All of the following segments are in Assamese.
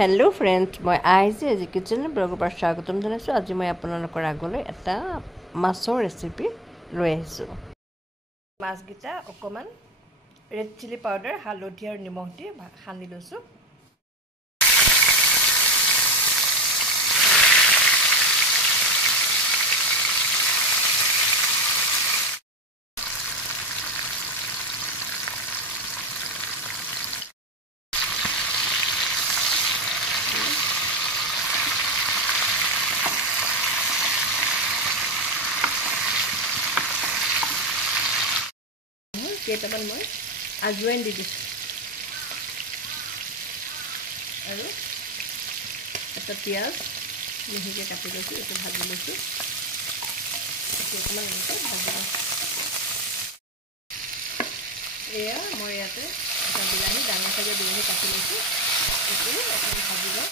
हेलो फ्रेंड्स मैं आईजी एज किचन ब्लॉगर पर स्वागतम जानाइছোঁ। আজি মই আপোনালোকৰ আগলৈ এটা মাছৰ ৰেচিপি লৈ আহিছোঁ। মাছকেইটা অকণমান ৰেড চিলি পাউডাৰ হালধি আৰু নিমখ দি সানি লৈছোঁ। কেইটামান মই আজৱাইন দি দিছোঁ আৰু এটা পিঁয়াজ মিহিকৈ কাটি লৈছোঁ। এইটো ভাজি লৈছোঁ। অকণমান এনেকৈ ভাজি লৈছোঁ। এয়া মই ইয়াতে এটা বিলাহী ডাঙৰ চাইজৰ বিলাহী কাটি লৈছোঁ। এইটো অকণমান ভাজি লওঁ।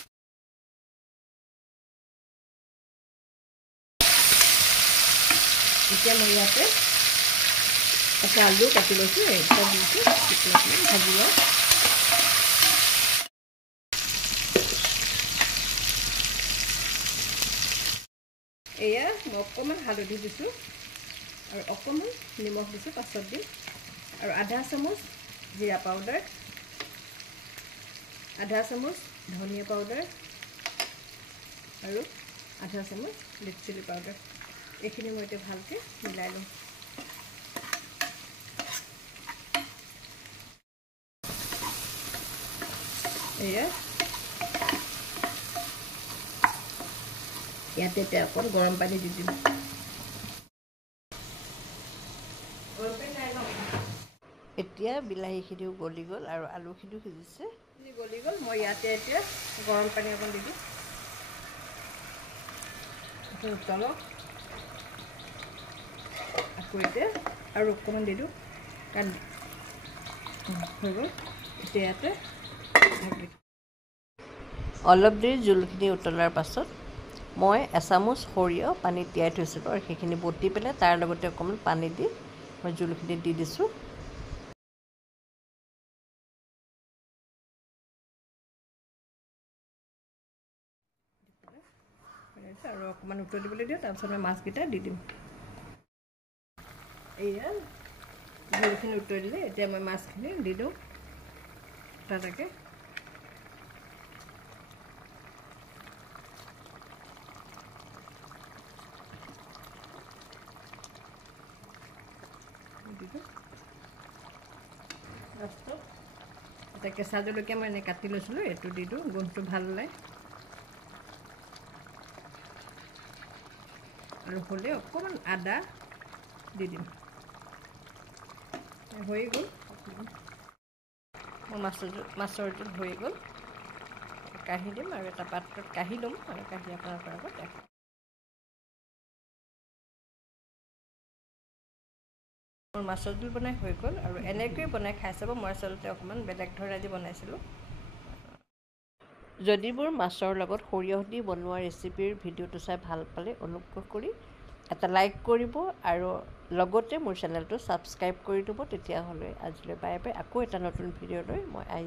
এতিয়া মই ইয়াতে এটা আলু কাটি লৈছোঁ। এটা দিছোঁ অকণমান ভাজি লওঁ। এয়া মই অকণমান হালধি দিছোঁ আৰু অকণমান নিমখ দিছোঁ, পাছত দিম। আৰু আধা চামুচ জিৰা পাউডাৰ, আধা চামুচ ধনিয়া পাউডাৰ আৰু আধা চামুচ ৰেড চিলি পাউডাৰ। এইখিনি মই এতিয়া ভালকৈ মিলাই লওঁ। এয়া ইয়াতে এতিয়া অকণ গৰম পানী দি দিম। এতিয়া বিলাহীখিনিও গলি গ'ল আৰু আলুখিনিও সিজিছে, গলি গ'ল। মই ইয়াতে এতিয়া গৰম পানী অকণ দি দিম। উতলক আকৌ এতিয়া আৰু অকণমান দি দিওঁ, কাৰণ হৈ গ'ল। এতিয়া ইয়াতে অলপ দেৰি জোলখিনি উতলাৰ পাছত মই এচামুচ সৰিয়হ পানীত তিয়াই থৈছিলোঁ আৰু সেইখিনি বটি পেলাই তাৰ লগতে অকণমান পানী দি মই জোলখিনি দি দিছোঁ। আৰু অকণমান উতলিবলৈ দিওঁ। তাৰপিছত মই মাছকেইটা দি দিম। এয়া জোলখিনি উতলিলে এতিয়া মই মাছখিনি দি দিওঁ তাতে। লাষ্টত এটা কেঁচা জলকীয়া মই এনেকৈ কাটি লৈছিলোঁ, এইটো দি দিওঁ, গোন্ধটো ভাল ওলায়। আৰু হ'লে অকণমান আদা দি দিম। হৈ গ'ল মোৰ মাছৰ জোল হৈ গ'ল। কাঢ়ি দিম আৰু এটা পাত্ৰত কাঢ়ি ল'ম আৰু কাঢ়ি আপোনালোকৰ আগত ৰাখিম। মোৰ মাছৰ জোল বনাই হৈ গ'ল আৰু এনেকৈয়ে বনাই খাই চাব। মই আচলতে অকণমান বেলেগ ধৰণে বনাইছিলোঁ। যদি মোৰ মাছৰ লগত সৰিয়হ দি বনোৱা ৰেচিপিৰ ভিডিঅ'টো চাই ভাল পালে অনুগ্ৰহ কৰি এটা লাইক কৰিব আৰু লগতে মোৰ চেনেলটো ছাবস্ক্ৰাইব কৰি দিব। তেতিয়াহ'লে আজিলৈ বাই বাই। আকৌ এটা নতুন ভিডিঅ' লৈ মই